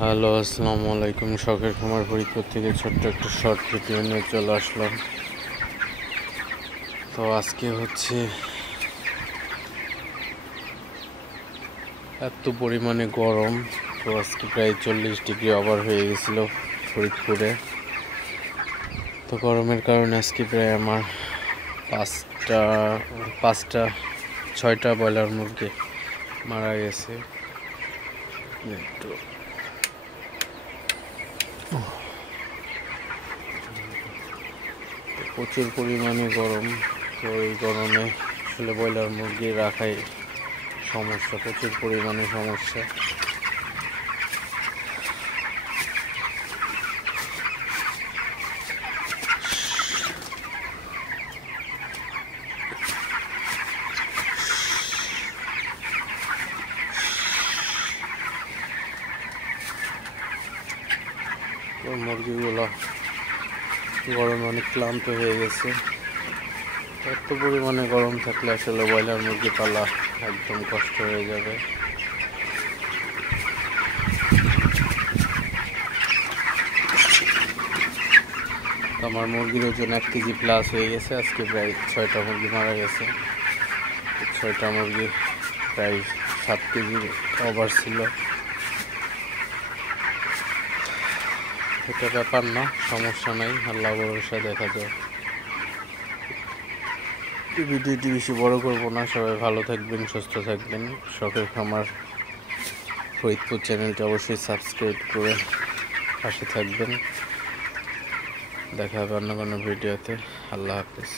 Hello, আসসালামু আলাইকুম। শখের খামার ফরিদপুর থেকে ছোট্ট একটা শর্ট ভিডিও নিয়ে চলে আসলাম। তো আজকে হচ্ছে এত পরিমাণে গরম, তো আজকে প্রায় 40 ডিগ্রি ওভার হয়ে গেছিলো ফরিদপুরে। তো গরমের কারণে আজকে প্রায় আমার 6টা ব্রয়লার মুরগি মারা গেছে। একটু প্রচুর পরিমাণে গরম। তো এই গরমে আসলে ব্রয়লার মুরগি রাখাই সমস্যা, প্রচুর পরিমাণে সমস্যা। তো মুরগিগুলো গরমে অনেক ক্লান্ত হয়ে গেছে। এত পরিমাণে গরম থাকলে আসলে ব্রয়লার মুরগি পালা একদম কষ্ট হয়ে যাবে। আমার মুরগির ওজন 1 কেজি প্লাস হয়ে গেছে। আজকে প্রায় 6টা মুরগি মারা গেছে। 6টা মুরগি প্রায় 7 কেজি ওভার ছিল। এটা ব্যাপার না, সমস্যা নাই, আল্লাহ ভরসা, দেখা যায়। ভিডিওটি বেশি বড় করবো না। সবাই ভালো থাকবেন, সুস্থ থাকবেন। শখের খামার ফরিদপুর চ্যানেলটি অবশ্যই সাবস্ক্রাইব করে পাশে থাকবেন। দেখা হবে অন্য কোনো ভিডিওতে। আল্লাহ হাফেজ।